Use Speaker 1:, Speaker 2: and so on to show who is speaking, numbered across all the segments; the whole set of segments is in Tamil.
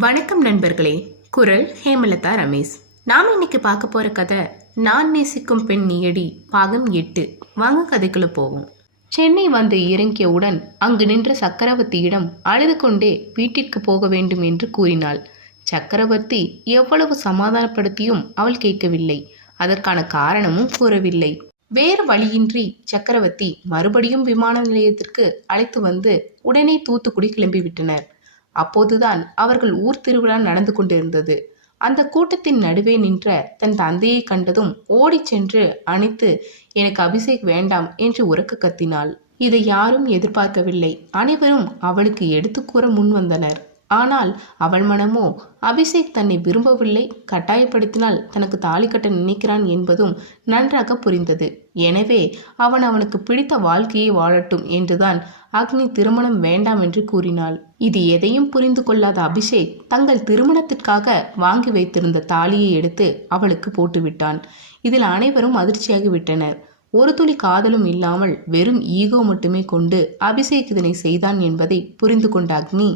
Speaker 1: வணக்கம் நண்பர்களே. குரல் ஹேமலதா ரமேஷ். நாம் இன்னைக்கு பார்க்க போகிற கதை நான் நேசிக்கும் பெண் நீயடி பாகம் எட்டு. வாங்க கதைக்குள்ள போவோம். சென்னை வந்து இறங்கியவுடன் அங்கு நின்ற சக்கரவர்த்தியிடம் அழுது கொண்டே வீட்டிற்கு போக வேண்டும் என்று கூறினாள். சக்கரவர்த்தி எவ்வளவு சமாதானப்படுத்தியும் அவள் கேட்கவில்லை. அதற்கான காரணமும் கூறவில்லை. வேறு வழியின்றி சக்கரவர்த்தி மறுபடியும் விமான நிலையத்திற்கு அழைத்து வந்து உடனே தூத்துக்குடி கிளம்பிவிட்டனர். அப்போதுதான் அவர்கள் ஊர் திருவிழா நடந்து கொண்டிருந்தது. அந்த கூட்டத்தின் நடுவே நின்ற தன் தந்தையை கண்டதும் ஓடிச் சென்று அணைத்து எனக்கு அபிஷேக் வேண்டாம் என்று உறக்க கத்தினாள். இதை யாரும் எதிர்பார்க்கவில்லை. அனைவரும் அவளுக்கு எடுத்து கூற முன் வந்தனர் ஆனால் அவள் மனமோ அபிஷேக் தன்னை விரும்பவில்லை கட்டாயப்படுத்தினால் தனக்கு தாலி கட்ட நினைக்கிறான் என்பதும் நன்றாக புரிந்தது. எனவே அவன் அவனுக்கு பிடித்த வாழ்க்கையை வாழட்டும் என்றுதான் அக்னி திருமணம் வேண்டாம் என்று கூறினாள். இது எதையும் புரிந்து கொள்ளாத அபிஷேக் தங்கள் திருமணத்திற்காக வாங்கி வைத்திருந்த தாலியை எடுத்து அவளுக்கு போட்டுவிட்டான். இதில் அனைவரும் அதிர்ச்சியாகி விட்டனர் ஒரு துளி காதலும் இல்லாமல் வெறும் ஈகோ மட்டுமே கொண்டு அபிஷேக் இதனை செய்தான் என்பதை புரிந்து கொண்ட அக்னி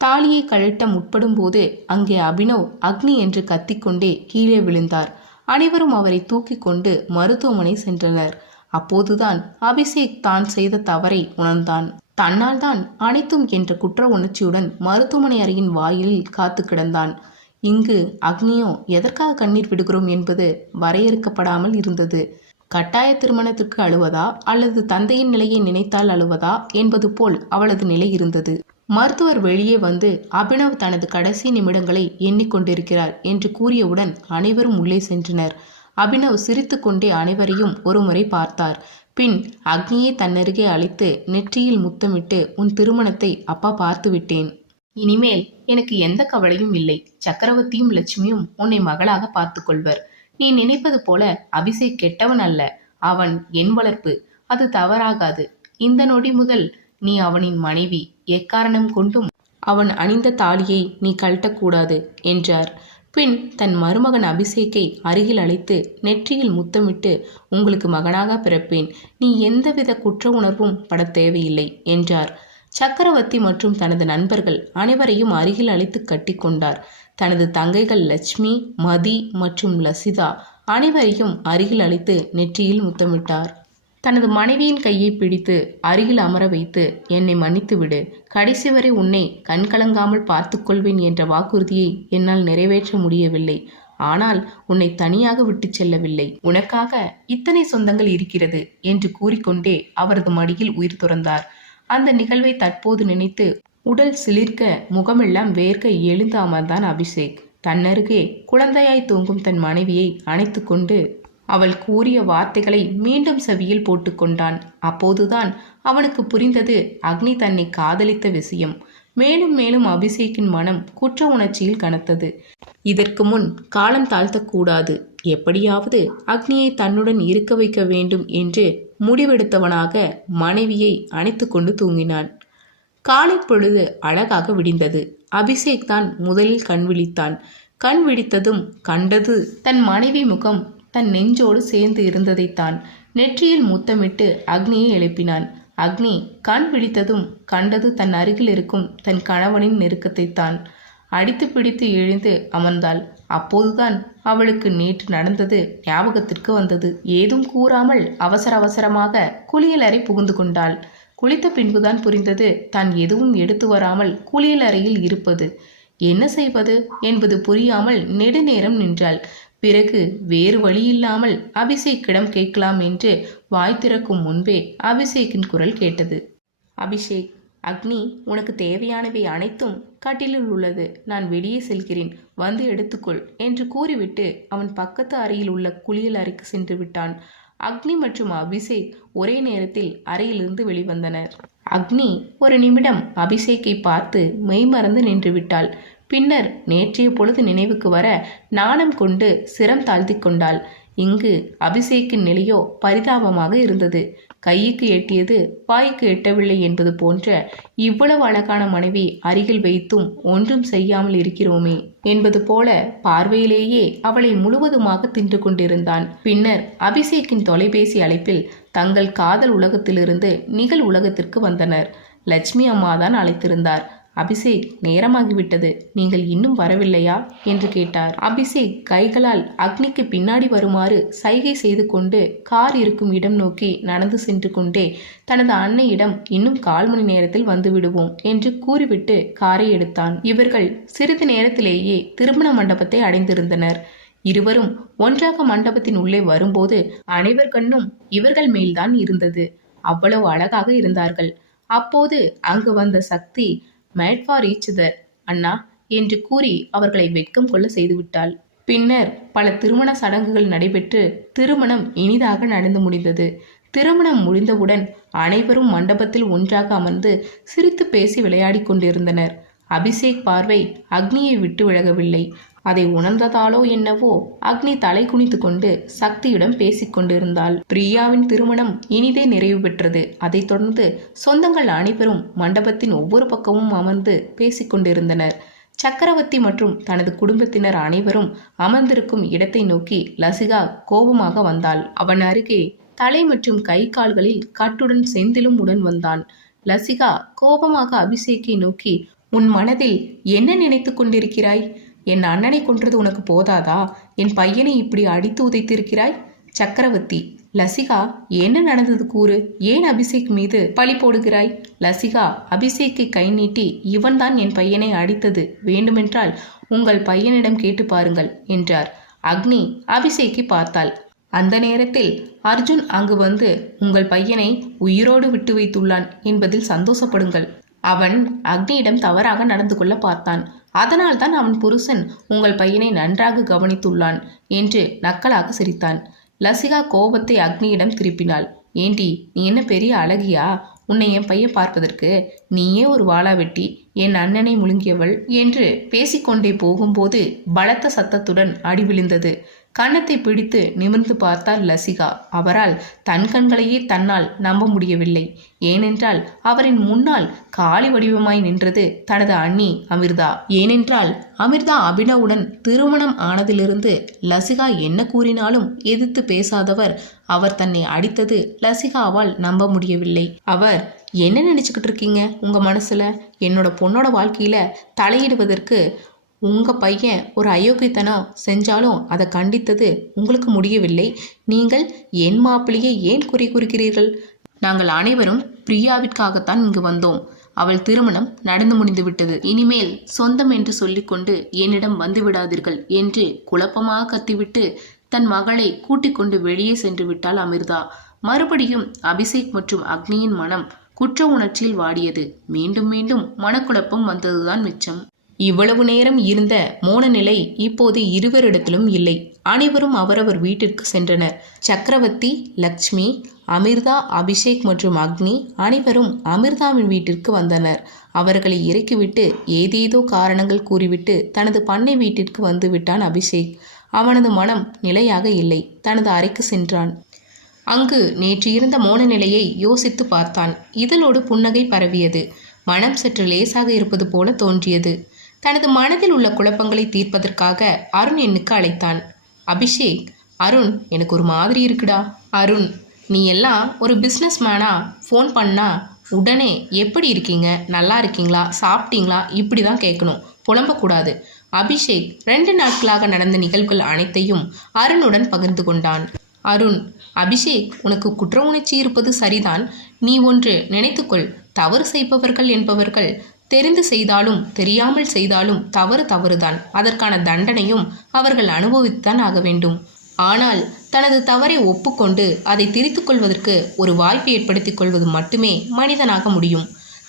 Speaker 1: தாலியை கழட்ட முற்படும்போது அங்கே அபினவ் அக்னி என்று கத்திக்கொண்டே கீழே விழுந்தார். அனைவரும் அவரை தூக்கி கொண்டு மருத்துவமனை சென்றனர். அப்போதுதான் அபிஷேக் தான் செய்த தவறை உணர்ந்தான். தன்னால் தான் அனைத்தும் என்ற குற்ற உணர்ச்சியுடன் மருத்துவமனை அறையின் வாயிலில் காத்து கிடந்தான். இங்கு அக்னியோ எதற்காக கண்ணீர் விடுகிறோம் என்பது வரையறுக்கப்படாமல் இருந்தது. கட்டாய திருமணத்திற்கு அழுவதா அல்லது தந்தையின் நிலையை நினைத்தால் அழுவதா என்பது போல் அவளது நிலை இருந்தது. மருத்துவர் வெளியே வந்து அபினவ் தனது கடைசி நிமிடங்களை எண்ணிக்கொண்டிருக்கிறார் என்று கூறியவுடன் அனைவரும் உள்ளே சென்றனர். அபினவ் சிரித்துக்கொண்டே அனைவரையும் ஒருமுறை பார்த்தார். பின் அக்னியை தன்னருகே அழைத்து நெற்றியில் முத்தமிட்டு உன் திருமணத்தை அப்பா பார்த்து விட்டேன். இனிமேல் எனக்கு எந்த கவலையும் இல்லை. சக்கரவர்த்தியும் லட்சுமியும் உன்னை மகளாக பார்த்து கொள்வர். நீ நினைப்பது போல அபிஷேக் கெட்டவன் அல்ல. அவன் என் வளர்ப்பு. அது தவறாகாது. இந்த நொடி முதல் நீ அவனின் மனைவி எக்காரணம் கொண்டும்? அவன் அணிந்த தாலியை நீ கழட்டக்கூடாது என்றார். பின் தன் மருமகன் அபிஷேக்கை அருகில் அழைத்து நெற்றியில் முத்தமிட்டு உங்களுக்கு மகனாக பிறப்பேன். நீ எந்தவித குற்ற உணர்வும் பட தேவையில்லை என்றார். சக்கரவர்த்தி மற்றும் தனது நண்பர்கள் அனைவரையும் அருகில் அழைத்து கட்டிக்கொண்டார் தனது தங்கைகள் லட்சுமி மதி மற்றும் லசிதா அனைவரையும் அருகில் அழைத்து நெற்றியில் முத்தமிட்டார். தனது மனைவியின் கையை பிடித்து அருகில் அமர வைத்து என்னை மன்னித்துவிடு கடைசி வரை உன்னை கண்கலங்காமல் பார்த்துக்கொள்வேன் என்ற வாக்குறுதியை என்னால் நிறைவேற்ற முடியவில்லை. ஆனால் உன்னை தனியாக விட்டுச் செல்லவில்லை. உனக்காக இத்தனை சொந்தங்கள் இருக்கிறது என்று கூறிக்கொண்டே அவரது மடியில் உயிர் துறந்தார். அந்த நிகழ்வை தற்போது நினைத்து உடல் சிலிர்க்க முகமெல்லாம் வேர்க்க எழுந்து அமர்ந்தான் அபிஷேக். தன்னருகே குழந்தையாய் தூங்கும் தன் மனைவியை அணைத்து கொண்டு அவள் கூறிய வார்த்தைகளை மீண்டும் செவியில் போட்டுக்கொண்டான். அப்போதுதான் அவனுக்கு புரிந்தது அக்னி தன்னை காதலித்த விஷயம். மேலும் மேலும் அபிஷேக்கின் மனம் குற்ற உணர்ச்சியில் கனத்தது. இதற்கு முன் காலம் தாழ்த்தக்கூடாது. எப்படியாவது அக்னியை தன்னுடன் இருக்க வைக்க வேண்டும் என்று முடிவெடுத்தவனாக மனைவியை அணைத்து கொண்டு தூங்கினான். காலை பொழுது அழகாக விடிந்தது. அபிஷேக் தான் முதலில் கண் விழித்தான். கண் விழித்ததும் கண்டது தன் மனைவி முகம் தன் நெஞ்சோடு சேர்ந்து இருந்ததைத்தான் நெற்றியில் முத்தமிட்டு அக்னியை எழுப்பினான். அக்னி கண் விழித்ததும் கண்டது தன் அருகில் இருக்கும் தன் கணவனின் நெருக்கத்தைத்தான். அடித்து பிடித்து எழுந்து அமர்ந்தாள். அப்போதுதான் அவளுக்கு நேற்று நடந்தது ஞாபகத்திற்கு வந்தது. ஏதும் கூறாமல் அவசர அவசரமாக குளியலறை புகுந்து கொண்டாள். குளித்த பின்புதான் புரிந்தது தான் எதுவும் எடுத்து வராமல் குளியலறையில் இருப்பது. என்ன செய்வது என்பது புரியாமல் நெடுநேரம் நின்றாள். பிறகு வேறு வழியில்லாமல் அபிஷேக்கிடம் கேட்கலாம் என்று வாய் திறக்கும் முன்பே அபிஷேக்கின் குரல் கேட்டது. அபிஷேக் அக்னி உனக்கு தேவையானவை அனைத்தும் கட்டிலில் உள்ளது. நான் வெளியே செல்கிறேன். வந்து எடுத்துக்கொள் என்று கூறிவிட்டு அவன் பக்கத்து அறையில் உள்ள குளியல் அறைக்கு சென்று விட்டான். அக்னி மற்றும் அபிஷேக் ஒரே நேரத்தில் அறையிலிருந்து வெளிவந்தனர். அக்னி ஒரு நிமிடம் அபிஷேக்கை பார்த்து மெய்மறந்து நின்று விட்டாள். பின்னர் நேற்றைய பொழுது நினைவுக்கு வர நாணம் கொண்டு சிரம் தாழ்த்தி கொண்டாள். இங்கு அபிஷேக்கின் நிலையோ பரிதாபமாக இருந்தது. கைக்கு எட்டியது வாய்க்கு எட்டவில்லை என்பது போன்ற இவ்வளவு அழகான மனைவி அருகில் வைத்தும் ஒன்றும் செய்யாமல் இருக்கிறோமே என்பது போல பார்வையிலேயே அவளை முழுவதுமாக தின்று கொண்டிருந்தான். பின்னர் அபிஷேக்கின் தொலைபேசி அழைப்பில் தங்கள் காதல் உலகத்திலிருந்து நிகழ் உலகத்திற்கு வந்தனர். லட்சுமி அம்மாதான் அழைத்திருந்தார். அபிஷேக் நேரமாகிவிட்டது. நீங்கள் இன்னும் வரவில்லையா? என்று கேட்டார். அபிஷேக் கைகளால் அக்னிக்கு பின்னாடி வருமாறு சைகை செய்து கொண்டு கார் இருக்கும் இடம் நோக்கி நடந்து சென்று கொண்டே தனது அன்னையிடம் இன்னும் கால் மணி நேரத்தில் வந்து விடுவோம் என்று கூறிவிட்டு காரை எடுத்தான். இவர்கள் சிறிது நேரத்திலேயே திருமண மண்டபத்தை அடைந்திருந்தனர். இருவரும் ஒன்றாக மண்டபத்தின் உள்ளே வரும்போது அனைவர் கண்ணும் இவர்கள் மேல்தான் இருந்தது. அவ்வளவு அழகாக இருந்தார்கள். அப்போது அங்கு வந்த Sakthi made for each other அண்ணா என்று கூறி அவர்களை வெட்கம் கொள்ள செய்துவிட்டாள். பின்னர் பல திருமண சடங்குகள் நடைபெற்று திருமணம் இனிதாக நடந்து முடிந்தது. திருமணம் முடிந்தவுடன் அனைவரும் மண்டபத்தில் ஒன்றாக அமர்ந்து சிரித்து பேசி விளையாடி கொண்டிருந்தனர். அபிஷேக் பார்வை அக்னியை விட்டு விலகவில்லை. அதை உணர்ந்ததாலோ என்னவோ அக்னி தலை குனித்து கொண்டு சக்தியிடம் பேசிக் கொண்டிருந்தாள். பிரியாவின் திருமணம் இனிதே நிறைவு பெற்றது. அதைத் தொடர்ந்து சொந்தங்கள் அனைவரும் மண்டபத்தின் ஒவ்வொரு பக்கமும் அமர்ந்து பேசிக்கொண்டிருந்தனர் சக்கரவர்த்தி மற்றும் தனது குடும்பத்தினர் அனைவரும் அமர்ந்திருக்கும் இடத்தை நோக்கி லசிகா கோபமாக வந்தாள். அவன் அருகே தலை மற்றும் கை கால்களில் கட்டுடன் செந்திலும் உடன் வந்தான். லசிகா கோபமாக அபிஷேக்கை நோக்கி உன் மனதில் என்ன நினைத்து கொண்டிருக்கிறாய்? என் அண்ணனை கொன்றது உனக்கு போதாதா? என் பையனை இப்படி அடித்து உதைத்திருக்கிறாய்? சக்கரவர்த்தி லசிகா என்ன நடந்தது கூறு? ஏன் அபிஷேக் மீது பழி போடுகிறாய்? லசிகா அபிஷேக்கை கை நீட்டி இவன்தான் என் பையனை அடித்தது வேண்டுமென்றால் உங்கள் பையனிடம் கேட்டு பாருங்கள் என்றார். அக்னி அபிஷேக்கை பார்த்தாள். அந்த நேரத்தில் அர்ஜுன் அங்கு வந்து உங்கள் பையனை உயிரோடு விட்டு வைத்துள்ளான் என்பதில் சந்தோஷப்படுங்கள். அவன் அக்னியிடம் தவறாக நடந்து கொள்ள பார்த்தான். அதனால்தான் அவன் புருஷன் உங்கள் பையனை நன்றாக கவனித்துள்ளான் என்று நக்கலாக சிரித்தான். லசிகா கோபத்தை அக்னியிடம் திருப்பினாள். ஏண்டி நீ என்ன பெரிய அழகியா? உன்னை என் பையன் பார்ப்பதற்கு நீயே ஒரு வாளா வெட்டி என் அண்ணனை முழுங்கியவள் என்று பேசிக்கொண்டே போகும்போது பலத்த சத்தத்துடன் அடி விழுந்தது. கன்னத்தை பிடித்து நிமிர்ந்து பார்த்தார் லசிகா. அவரால் தன் கண்களையே தன்னால் நம்ப முடியவில்லை. ஏனென்றால் அவரின் முன்னால் காளி வடிவமாய் நின்றது தனது அண்ணி அமிர்தா. ஏனென்றால் அமிர்தா அபினவுடன் திருமணம் ஆனதிலிருந்து லசிகா என்ன கூறினாலும் எதிர்த்து பேசாதவர் அவர் தன்னை அடித்தது லசிகாவால் நம்ப முடியவில்லை. அவர் என்ன நினச்சிக்கிட்டு இருக்கீங்க உங்கள் மனசில்? என்னோட பொண்ணோட வாழ்க்கையில் தலையிடுவதற்கு உங்கள் பையன் ஒரு அயோக்கியத்தனம் செஞ்சாலும் அதை கண்டித்தது உங்களுக்கு முடியவில்லை. நீங்கள் என் மாப்பிள்ளையை ஏன் குறை கூறுகிறீர்கள்? நாங்கள் அனைவரும் பிரியாவிற்காகத்தான் இங்கு வந்தோம். அவள் திருமணம் நடந்து முடிந்து விட்டது இனிமேல் சொந்தம் என்று சொல்லிக்கொண்டு என்னிடம் வந்து விடாதீர்கள் என்று குழப்பமாக கத்திவிட்டு தன் மகளை கூட்டிக் கொண்டு வெளியே சென்று விட்டாள் அமிர்தா. மறுபடியும் அபிஷேக் மற்றும் அக்னியின் மனம் குற்ற உணர்ச்சியில் வாடியது. மீண்டும் மீண்டும் மனக்குழப்பம் வந்ததுதான் மிச்சம். இவ்வளவு நேரம் இருந்த மோனநிலை இப்போது இருவரிடத்திலும் இல்லை. அனைவரும் அவரவர் வீட்டிற்கு சென்றனர். சக்கரவர்த்தி லக்ஷ்மி அமிர்தா அபிஷேக் மற்றும் அக்னி அனைவரும் அமிர்தாவின் வீட்டிற்கு வந்தனர். அவர்களை இறக்கிவிட்டு ஏதேதோ காரணங்கள் கூறிவிட்டு தனது பண்ணை வீட்டிற்கு வந்துவிட்டான் அபிஷேக். அவனது மனம் நிலையாக இல்லை. தனது அறைக்கு சென்றான். அங்கு நேற்று இருந்த மோனநிலையை யோசித்து பார்த்தான். இதழோடு புன்னகை பரவியது. மனம் சற்று லேசாக இருப்பது போல தோன்றியது. தனது மனதில் உள்ள குழப்பங்களை தீர்ப்பதற்காக அருண் எண்ணுக்கு அழைத்தான். அபிஷேக் அருண் எனக்கு ஒரு மாதிரி இருக்குடா. அருண் நீ எல்லாம் ஒரு பிஸ்னஸ் மேனா ஃபோன் பண்ணா உடனே எப்படி இருக்கீங்க? நல்லா இருக்கீங்களா? சாப்பிட்டீங்களா? இப்படி தான் கேட்கணும். புலம்பக்கூடாது. அபிஷேக் ரெண்டு நாட்களாக நடந்த நிகழ்வுகள் அனைத்தையும் அருணுடன் பகிர்ந்து கொண்டான். அருண் அபிஷேக் உனக்கு குற்ற உணர்ச்சி இருப்பது சரிதான். நீ ஒன்று நினைத்துக்கொள். தவறு செய்பவர்கள் என்பவர்கள் தெரிந்து செய்தாலும் தெரியாமல் செய்தாலும் தவறு தவறுதான். அதற்கான தண்டனையும் அவர்கள் அனுபவித்துத்தான் ஆக வேண்டும். ஆனால் தனது தவறை ஒப்புக்கொண்டு அதை திரித்துக் கொள்வதற்கு ஒரு வாய்ப்பு ஏற்படுத்திக் கொள்வது மட்டுமே மனிதனாக முடியும்.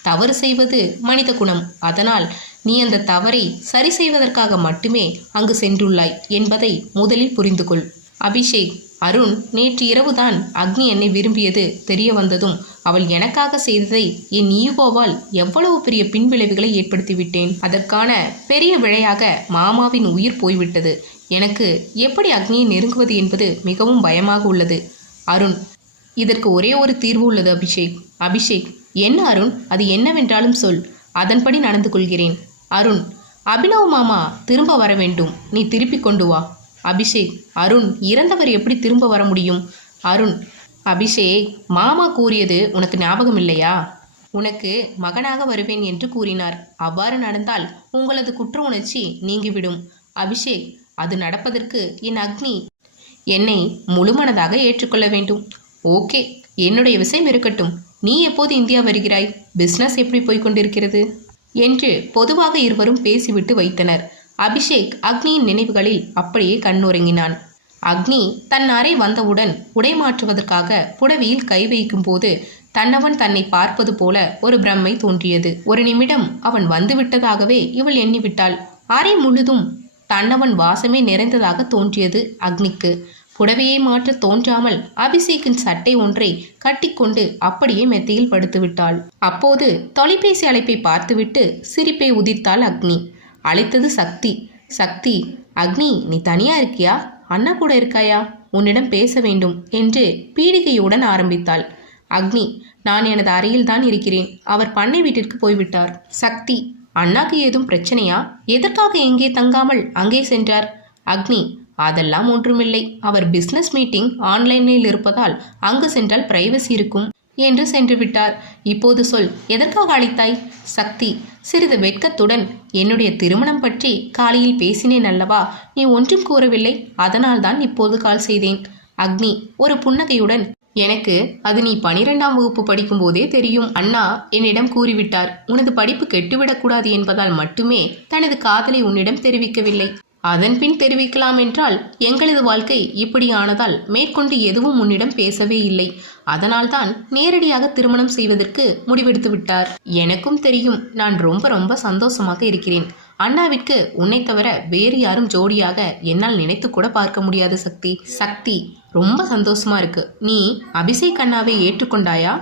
Speaker 1: தவறு செய்வது மனித குணம். அதனால் நீ அந்த தவறை சரி செய்வதற்காக மட்டுமே அங்கு சென்றுள்ளாய் என்பதை முதலில் புரிந்து கொள் அபிஷேக் அருண் நேற்று இரவுதான் அக்னி என்னை விரும்பியது தெரிய வந்ததும் அவள் எனக்காக செய்ததை என் ஈகோவால் எவ்வளவு பெரிய பின்விளைவுகளை ஏற்படுத்திவிட்டேன். அதற்கான பெரிய விழையாக மாமாவின் உயிர் போய்விட்டது. எனக்கு எப்படி அக்னியை நெருங்குவது என்பது மிகவும் பயமாக உள்ளது. அருண் இதற்கு ஒரே ஒரு தீர்வு உள்ளது அபிஷேக். அபிஷேக் என்ன அருண்? அது என்னவென்றாலும் சொல். அதன்படி நடந்து கொள்கிறேன். அருண் அபினவ் மாமா திரும்ப வர வேண்டும். நீ திருப்பிக் கொண்டு வா. அபிஷேக் அருண் இறந்தவர் எப்படி திரும்ப வர முடியும்? அருண் அபிஷேக் மாமா கூறியது உனக்கு ஞாபகம் இல்லையா? உனக்கு மகனாக வருவேன் என்று கூறினார். அவ்வாறு நடந்தால் உங்களது குற்ற உணர்ச்சி நீங்கிவிடும். அபிஷேக் அது நடப்பதற்கு என் அக்னி என்னை முழுமனதாக ஏற்றுக்கொள்ள வேண்டும். ஓகே என்னுடைய விஷயம் இருக்கட்டும். நீ எப்போது இந்தியா வருகிறாய்? பிஸ்னஸ் எப்படி போய்க் கொண்டிருக்கிறது? என்று பொதுவாக இருவரும் பேசிவிட்டு வைத்தனர். அபிஷேக் அக்னியின் நினைவுகளில் அப்படியே கண்ணுறங்கினான் அக்னி தன் அறை வந்தவுடன் உடை மாற்றுவதற்காக புடவியில் கை வைக்கும் போது தன்னவன் தன்னை பார்ப்பது போல ஒரு பிரம்மை தோன்றியது. ஒரு நிமிடம் அவன் வந்துவிட்டதாகவே இவள் எண்ணிவிட்டாள். அறை முழுதும் தன்னவன் வாசமே நிறைந்ததாக தோன்றியது அக்னிக்கு. புடவையை மாற்ற தோன்றாமல் அபிஷேக்கின் சட்டை ஒன்றை கட்டிக்கொண்டு அப்படியே மெத்தையில் படுத்துவிட்டாள். அப்போது தொலைபேசி அழைப்பை பார்த்துவிட்டு சிரிப்பை உதிர்த்தாள் அக்னி. அழைத்தது சக்தி. சக்தி அக்னி நீ தனியா இருக்கியா? அண்ணா கூட இருக்காயா? உன்னிடம் பேச வேண்டும் என்று பீடிகையுடன் ஆரம்பித்தாள். அக்னி நான் எனது அறையில் தான் இருக்கிறேன். அவர் பண்ணை வீட்டிற்கு போய்விட்டார். சக்தி அண்ணாக்கு ஏதும் பிரச்சனையா? எதற்காக எங்கே தங்காமல் அங்கே சென்றார்? அக்னி அதெல்லாம் ஒன்றுமில்லை. அவர் பிஸ்னஸ் மீட்டிங் ஆன்லைனில் இருப்பதால் அங்கு சென்றால் பிரைவசி இருக்கும். என்று சென்று விட்டார் இப்போது சொல் எதற்காக அழைத்தாய்? சக்தி சிறிது வெட்கத்துடன் என்னுடைய திருமணம் பற்றி காலையில் பேசினேன் அல்லவா? நீ ஒன்றும் கூறவில்லை அதனால்தான் இப்போது கால் செய்தேன். அக்னி ஒரு புன்னகையுடன் எனக்கு அது நீ பனிரெண்டாம் வகுப்பு படிக்கும்போதே தெரியும் அண்ணா என்னிடம் கூறிவிட்டார். உனது படிப்பு கெட்டுவிடக்கூடாது என்பதால் மட்டுமே தனது காதலை உன்னிடம் தெரிவிக்கவில்லை. அதன்பின் தெரிவிக்கலாம் என்றால் எங்களது வாழ்க்கை இப்படியானதால் மேற்கொண்டு எதுவும் உன்னிடம் பேசவே இல்லை. அதனால்தான் நேரடியாக திருமணம் செய்வதற்கு முடிவெடுத்து விட்டார். எனக்கும் தெரியும் நான் ரொம்ப ரொம்ப சந்தோஷமாக இருக்கிறேன். அண்ணாவிற்கு உன்னை தவிர வேறு யாரும் ஜோடியாக என்னால் நினைத்து கூட பார்க்க முடியாது சக்தி. சக்தி ரொம்ப சந்தோஷமா இருக்கு. நீ அபிஷேக் அண்ணாவை ஏற்றுக்கொண்டாயா?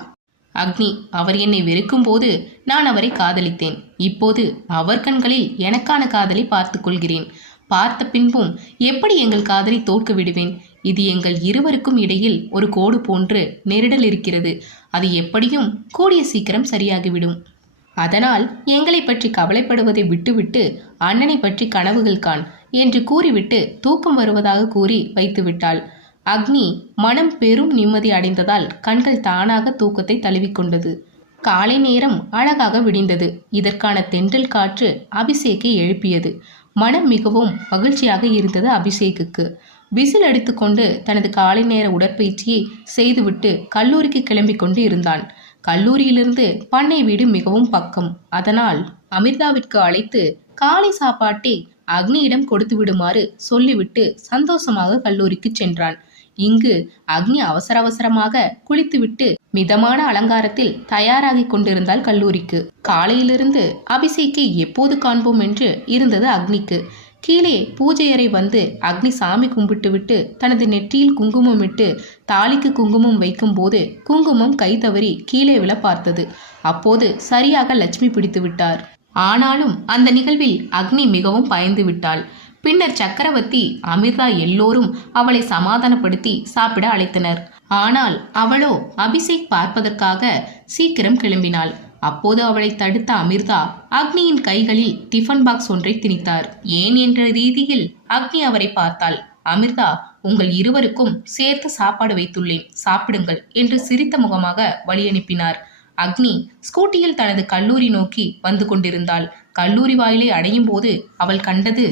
Speaker 1: அக்னி அவர் என்னை வெறுக்கும் போது நான் அவரை காதலித்தேன். இப்போது அவர் கண்களில் எனக்கான காதலை பார்த்து கொள்கிறேன். பார்த்த பின்பும் எப்படி எங்கள் காதலை தோற்க விடுவேன்? இது எங்கள் இருவருக்கும் இடையில் ஒரு கோடு போன்று நெருடல் இருக்கிறது. அது எப்படியும் கூடிய சீக்கிரம் சரியாகிவிடும். அதனால் எங்களை பற்றி கவலைப்படுவதை விட்டுவிட்டு அண்ணனை பற்றி கனவுகள் காண் என்று கூறிவிட்டு தூக்கம் வருவதாக கூறி வைத்துவிட்டாள். அக்னி மனம் பெரும் நிம்மதி அடைந்ததால் கண்கள் தானாக தூக்கத்தை தழுவிக்கொண்டது காலை நேரம் அழகாக விடிந்தது. இதற்கான தென்றல் காற்று அபிஷேக்கை எழுப்பியது. மனம் மிகவும் மகிழ்ச்சியாக இருந்தது அபிஷேக்குக்கு. விசில் அடித்துக்கொண்டு தனது காலை நேர உடற்பயிற்சியை செய்துவிட்டு கல்லூரிக்கு கிளம்பி கொண்டு இருந்தான். கல்லூரியிலிருந்து பண்ணை வீடு மிகவும் பக்கம். அதனால் அமிர்தாவிற்கு அழைத்து காலை சாப்பாட்டை அக்னியிடம் கொடுத்து விடுமாறு சொல்லிவிட்டு சந்தோஷமாக கல்லூரிக்கு சென்றான். இங்கு அக்னி அவசர அவசரமாக குளித்துவிட்டு மிதமான அலங்காரத்தில் தயாராகிக் கொண்டிருந்தாள் கல்லூரிக்கு. காலையிலிருந்து அபிஷேக்கை எப்போது காண்போம் என்று இருந்தது அக்னிக்கு. கீழே பூஜை அறை வந்து அக்னி சாமி கும்பிட்டுவிட்டு தனது நெற்றியில் குங்குமம் விட்டு தாலிக்கு குங்குமம் வைக்கும்போது குங்குமம் கை தவறி கீழே விழ பார்த்தது. அப்போது சரியாக லட்சுமி பிடித்து விட்டார். ஆனாலும் அந்த நிகழ்வில் அக்னி மிகவும் பயந்து விட்டாள். பின்னர் சக்கரவர்த்தி அமிர்தா எல்லோரும் அவளை சமாதானப்படுத்தி சாப்பிட அழைத்தனர். ஆனால் அவளோ அபிஷேக் பார்ப்பதற்காக சீக்கிரம் கிளம்பினாள். அப்போது அவளை தடுத்த அமிர்தா அக்னியின் கைகளில் டிஃபன் பாக்ஸ் ஒன்றை திணித்தார். ஏன் என்ற ரீதியில் அக்னி அவரை பார்த்தாள். அமிர்தா உங்கள் இருவருக்கும் சேர்த்து சாப்பாடு வைத்துள்ளேன். சாப்பிடுங்கள் என்று சிரித்த முகமாக வழி அனுப்பினார். அக்னி ஸ்கூட்டியில் தனது கல்லூரி நோக்கி வந்து கொண்டிருந்தாள். கல்லூரி வாயிலை அடையும் போது அவள் கண்டது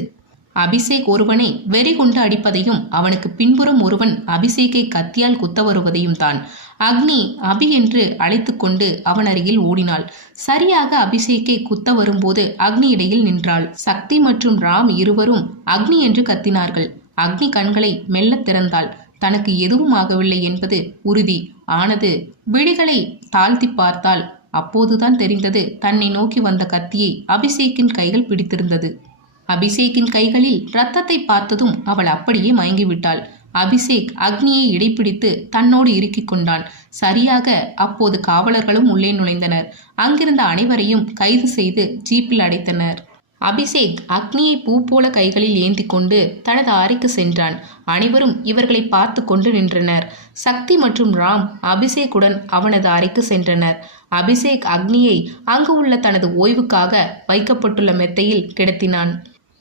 Speaker 1: அபிஷேக் ஒருவனை வெறி கொண்டு அடிப்பதையும் அவனுக்கு பின்புறம் ஒருவன் அபிஷேக்கை கத்தியால் குத்த வருவதையும் தான். அக்னி அபி என்று அழைத்து கொண்டு அவன் அருகில் ஓடினாள். சரியாக அபிஷேக்கை குத்த வரும்போது அக்னி இடையில் நின்றாள். சக்தி மற்றும் ராம் இருவரும் அக்னி என்று கத்தினார்கள். அக்னி கண்களை மெல்ல திறந்தாள். தனக்கு எதுவும் ஆகவில்லை என்பது உறுதி. ஆனது விழிகளை தாழ்த்தி பார்த்தால் அப்போதுதான் தெரிந்தது தன்னை நோக்கி வந்த கத்தியை அபிஷேக்கின் கைகள் பிடித்திருந்தது. அபிஷேக்கின் கைகளில் ரத்தத்தை பார்த்ததும் அவள் அப்படியே மயங்கிவிட்டாள். அபிஷேக் அக்னியை இடைப்பிடித்து தன்னோடு இறுக்கிக் கொண்டான். சரியாக அப்போது காவலர்களும் உள்ளே நுழைந்தனர். அங்கிருந்த அனைவரையும் கைது செய்து ஜீப்பில் அடைத்தனர். அபிஷேக் அக்னியை பூ போல கைகளில் ஏந்தி கொண்டு தனது அறைக்கு சென்றான். அனைவரும் இவர்களை பார்த்து கொண்டு நின்றனர். சக்தி மற்றும் ராம் அபிஷேக்குடன் அவனது அறைக்கு சென்றனர். அபிஷேக் அக்னியை அங்கு உள்ள தனது ஓய்வுக்காக வைக்கப்பட்டுள்ள மெத்தையில் கிடத்தினான்.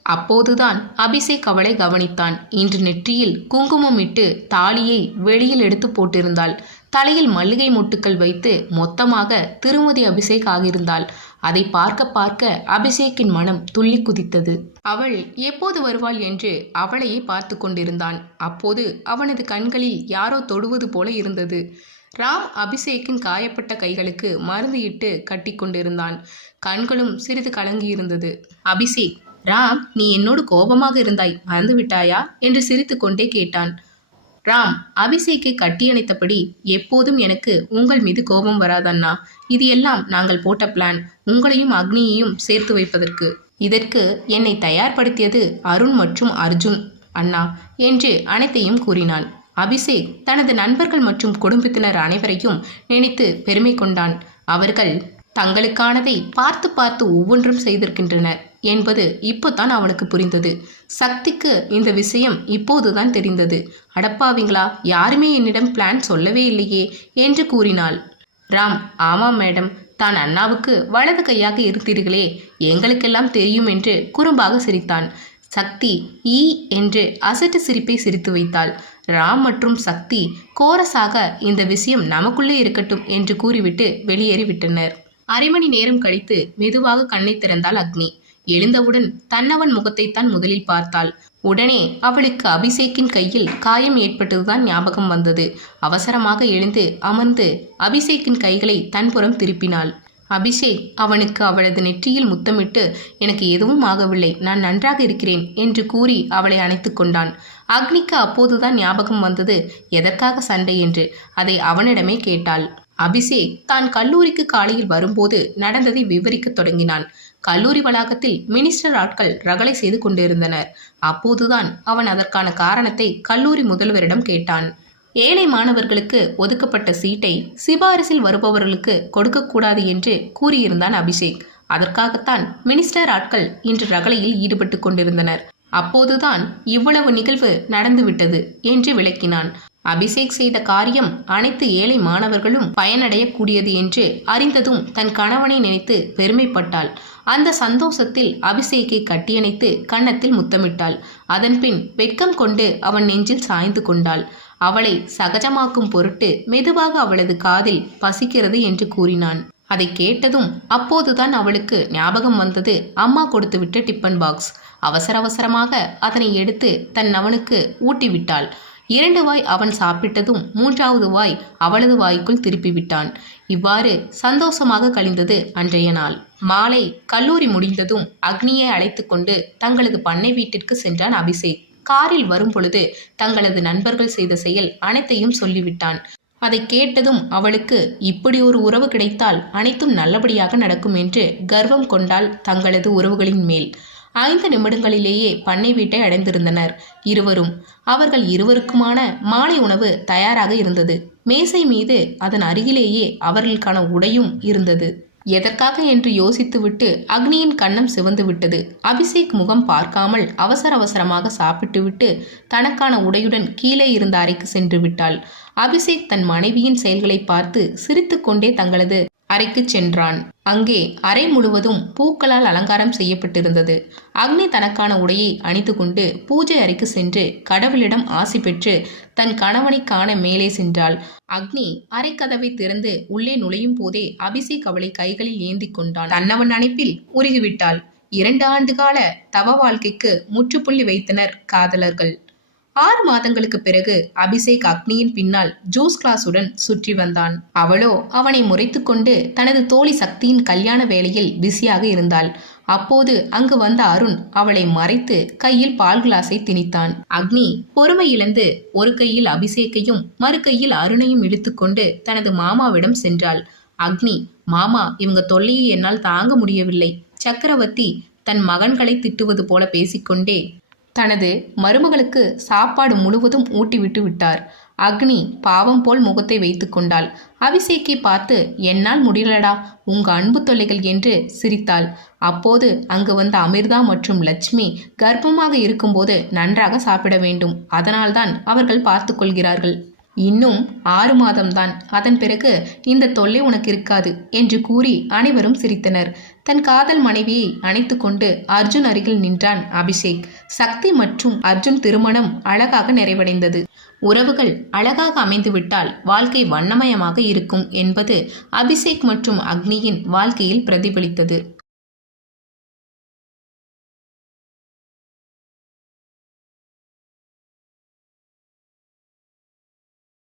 Speaker 1: அப்போதுதான் அபிஷேக் அவளை கவனித்தான். இன்று நெற்றியில் குங்குமம் இட்டு தாலியை வெளியில் எடுத்து போட்டிருந்தாள். தலையில் மல்லிகை மொட்டுக்கள் வைத்து மொத்தமாக திருமதி அபிஷேக் ஆகியிருந்தாள். அதை பார்க்க பார்க்க அபிஷேக்கின் மனம் துள்ளி குதித்தது. அவள் எப்போது வருவாள் என்று அவளையே பார்த்து கொண்டிருந்தான். அப்போது அவனது கண்களில் யாரோ தொடுவது போல இருந்தது. ராம் அபிஷேக்கின் காயப்பட்ட கைகளுக்கு மருந்து இட்டு கட்டி கொண்டிருந்தான். கண்களும் சிறிது கலங்கியிருந்தது. அபிஷேக் ராம் நீ என்னோடு கோபமாக இருந்தாய் மறந்து விட்டாயா? என்று சிரித்துக்கொண்டே கேட்டான். ராம் அபிஷேக்கை கட்டியணைத்தபடி எப்போதும் எனக்கு உங்கள் மீது கோபம் வராதண்ணா. இது எல்லாம் நாங்கள் போட்ட பிளான் உங்களையும் அக்னியையும் சேர்த்து வைப்பதற்கு. இதற்கு என்னை தயார்படுத்தியது அருண் மற்றும் அர்ஜுன் அண்ணா என்று அனைத்தையும் கூறினான். அபிஷேக் தனது நண்பர்கள் மற்றும் குடும்பத்தினர் அனைவரையும் நினைத்து பெருமை கொண்டான். அவர்கள் தங்களுக்கானதை பார்த்து பார்த்து ஒவ்வொன்றும் செய்திருக்கின்றனர் என்பது இப்போதான் அவனுக்கு புரிந்தது. சக்திக்கு இந்த விஷயம் இப்போதுதான் தெரிந்தது. அடப்பாவிங்களா யாருமே என்னிடம் பிளான் சொல்லவே இல்லையே என்று கூறினாள். ராம் ஆமாம் மேடம் தான் அண்ணாவுக்கு வலது கையாக இருந்தீர்களே எங்களுக்கெல்லாம் தெரியும் என்று குறும்பாக சிரித்தான். சக்தி ஈ என்று அசட்டு சிரிப்பை சிரித்து வைத்தாள். ராம் மற்றும் சக்தி கோரஸாக இந்த விஷயம் நமக்குள்ளே இருக்கட்டும் என்று கூறிவிட்டு வெளியேறிவிட்டனர். அரை மணி நேரம் கழித்து மெதுவாக கண்ணை திறந்தாள் அக்னி. எழுந்தவுடன் தன்னவன் முகத்தைத்தான் முதலில் பார்த்தாள். உடனே அவளுக்கு அபிஷேக்கின் கையில் காயம் ஏற்பட்டதுதான் ஞாபகம் வந்தது. அவசரமாக எழுந்து அமர்ந்து அபிஷேக்கின் கைகளை தன்புறம் திருப்பினாள். அபிஷேக் அவனுக்கு அவளது நெற்றியில் முத்தமிட்டு எனக்கு எதுவும் ஆகவில்லை. நான் நன்றாக இருக்கிறேன் என்று கூறி அவளை அணைத்து கொண்டான். அக்னிக்கு அப்போதுதான் ஞாபகம் வந்தது எதற்காக சண்டை? என்று. அதை அவனிடமே கேட்டாள். அபிஷேக் தான் கல்லூரிக்கு காலையில் வரும்போது நடந்ததை விவரிக்கத் தொடங்கினான். கல்லூரி வளாகத்தில் மினிஸ்டர் ஆட்கள் ரகளை செய்து கொண்டிருந்தனர். அப்போதுதான் அவன் அதற்கான காரணத்தை கல்லூரி முதல்வரிடம் கேட்டான். ஏழை மாணவர்களுக்கு ஒதுக்கப்பட்ட சீட்டை சிபாரிசில் வருபவர்களுக்கு கொடுக்கக்கூடாது என்று கூறியிருந்தான் அபிஷேக். அதற்காகத்தான் மினிஸ்டர் ஆட்கள் இன்று ரகளையில் ஈடுபட்டு கொண்டிருந்தனர். அப்போதுதான் இவ்வளவு நிகழ்வு நடந்துவிட்டது என்று விளக்கினான். அபிஷேக் செய்த காரியம் அனைத்து ஏழை மாணவர்களும் பயனடையக்கூடியது என்று அறிந்ததும் தன் கணவனை நினைத்து பெருமைப்பட்டாள். அந்த சந்தோஷத்தில் அபிஷேக்கை கட்டியணைத்து கன்னத்தில் முத்தமிட்டாள். அதன்பின் வெட்கம் கொண்டு அவன் நெஞ்சில் சாய்ந்து கொண்டாள். அவளை சகஜமாக்கும் பொருட்டு மெதுவாக அவளது காதில் பசிக்கிறது என்று கூறினான். அதை கேட்டதும் அப்போதுதான் அவளுக்கு ஞாபகம் வந்தது அம்மா கொடுத்துவிட்ட டிப்பன் பாக்ஸ். அவசர அவசரமாக அதனை எடுத்து தன் அவனுக்கு ஊட்டிவிட்டாள். இரண்டு வாய் அவன் சாப்பிட்டதும் மூன்றாவது வாய் அவளது வாய்க்குள் திருப்பிவிட்டான். இவ்வாறு சந்தோஷமாக கழிந்தது அன்றைய நாள். மாலை கல்லூரி முடிந்ததும் அக்னியை அழைத்து கொண்டு தங்களது பண்ணை வீட்டிற்கு சென்றான் அபிஷேக். காரில் வரும் பொழுது தங்களது நண்பர்கள் செய்த செயல் அனைத்தையும் சொல்லிவிட்டான். அதை கேட்டதும் அவளுக்கு இப்படி ஒரு உறவு கிடைத்தால் அனைத்தும் நல்லபடியாக நடக்கும் என்று கர்வம் கொண்டாள் தங்களது உறவுகளின் மேல். ஐந்து நிமிடங்களிலேயே பண்ணை வீட்டை அடைந்திருந்தனர் இருவரும். அவர்கள் இருவருக்குமான மாலை உணவு தயாராக இருந்தது. மேசை மீது அதன் அருகிலேயே அவர்களுக்கான உடையும் இருந்தது. எதற்காக என்று யோசித்துவிட்டு அக்னியின் கன்னம் சிவந்து விட்டது. அபிஷேக் முகம் பார்க்காமல் அவசர அவசரமாக சாப்பிட்டுவிட்டு தனக்கான உடையுடன் கீழே இருந்த அறைக்கு சென்று விட்டாள். அபிஷேக் தன் மனைவியின் செயல்களை பார்த்து சிரித்துக்கொண்டே தங்களது அறைக்கு சென்றான். அங்கே அறை முழுவதும் பூக்களால் அலங்காரம் செய்யப்பட்டிருந்தது. அக்னி தனக்கான உடையை அணிந்து கொண்டு பூஜை அறைக்கு சென்று கடவுளிடம் ஆசி பெற்று தன் கணவனை காண மேலே சென்றாள். அக்னி அறைக்கதவை திறந்து உள்ளே நுழையும் போதே அபிஷேக் அவளை கைகளில் ஏந்தி கொண்டான். தன்னவன் அணைப்பில் உருகிவிட்டாள். இரண்டு ஆண்டு கால தவ வாழ்க்கைக்கு முற்றுப்புள்ளி வைத்தனர் காதலர்கள். ஆறு மாதங்களுக்கு பிறகு அபிஷேக் அக்னியின் பின்னால் ஜூஸ் கிளாஸுடன் சுற்றி வந்தான். அவளோ அவனை முறைத்துக்கொண்டு தனது தோழி சக்தியின் கல்யாண வேலையில் பிஸியாக இருந்தாள். அப்போது அங்கு வந்த அருண் அவளை மறைத்து கையில் பால் கிளாஸை திணித்தான். அக்னி பொறுமை இழந்து ஒரு கையில் அபிஷேக்கையும் மறு கையில் அருணையும் இழுத்துக்கொண்டு தனது மாமாவிடம் சென்றாள். அக்னி மாமா இவங்க தொல்லையை என்னால் தாங்க முடியவில்லை. சக்கரவர்த்தி தன் மகன்களை திட்டுவது போல பேசிக்கொண்டே தனது மருமகளுக்கு சாப்பாடு முழுவதும் ஊட்டிவிட்டு விட்டார். அக்னி பாவம் போல் முகத்தை வைத்து கொண்டாள். அபிஷேக்கை பார்த்து என்னால் முடியலடா உங்க அன்பு தொல்லைகள் என்று சிரித்தாள். அப்போது அங்கு வந்த அமிர்தா மற்றும் லட்சுமி கர்ப்பமாக இருக்கும்போது நன்றாக சாப்பிட வேண்டும். அதனால்தான் அவர்கள் பார்த்து கொள்கிறார்கள். இன்னும் ஆறு மாதம்தான். அதன் பிறகு இந்த தொல்லை உனக்கு இருக்காது என்று கூறி அனைவரும் சிரித்தனர். தன் காதல் மனைவியை அணைத்து கொண்டு அர்ஜுன் அருகில் நின்றான் அபிஷேக். சக்தி மற்றும் அர்ஜுன் திருமணம் அழகாக நிறைவடைந்தது. உறவுகள் அழகாக அமைந்துவிட்டால் வாழ்க்கை வண்ணமயமாக இருக்கும் என்பது அபிஷேக் மற்றும் அக்னியின் வாழ்க்கையில் பிரதிபலித்தது.